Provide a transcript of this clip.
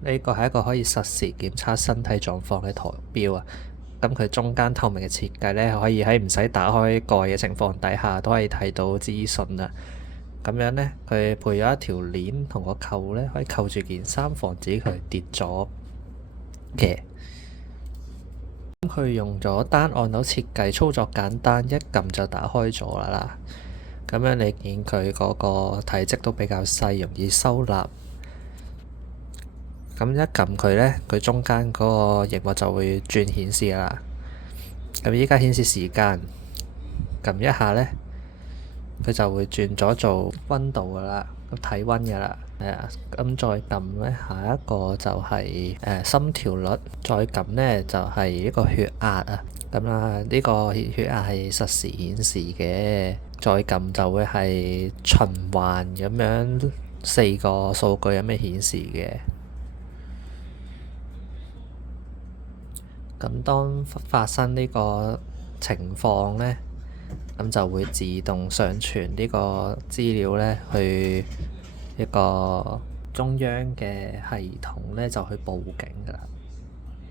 呢個係一個可以實時檢測身體狀況嘅圖標啊。咁佢中間透明嘅設計呢，可以喺唔使打開蓋嘅情況底下都可以睇到資訊啊。咁樣呢，佢配咗一條鏈同個扣呢，可以扣住件衫，防止佢跌咗嘅。咁佢用咗單按鈕設計，操作簡單，一撳就打開咗啦。咁樣你見佢嗰個體積都比較細，容易收納。咁一撳佢呢，佢中間嗰個螢幕就會轉顯示啦。咁依家顯示時間，撳一下呢，佢就會轉咗做溫度噶啦，咁體溫噶啦，係啊。咁再撳呢，下一個就係心跳率，再撳呢就係一個血壓啊。咁啦，呢個血壓係實時顯示嘅，再撳就會係循環咁樣4個數據咁樣顯示嘅。咁當發生呢個情況呢，咁就會自動上傳呢個資料呢去一個中央嘅系統呢，就去報警㗎啦。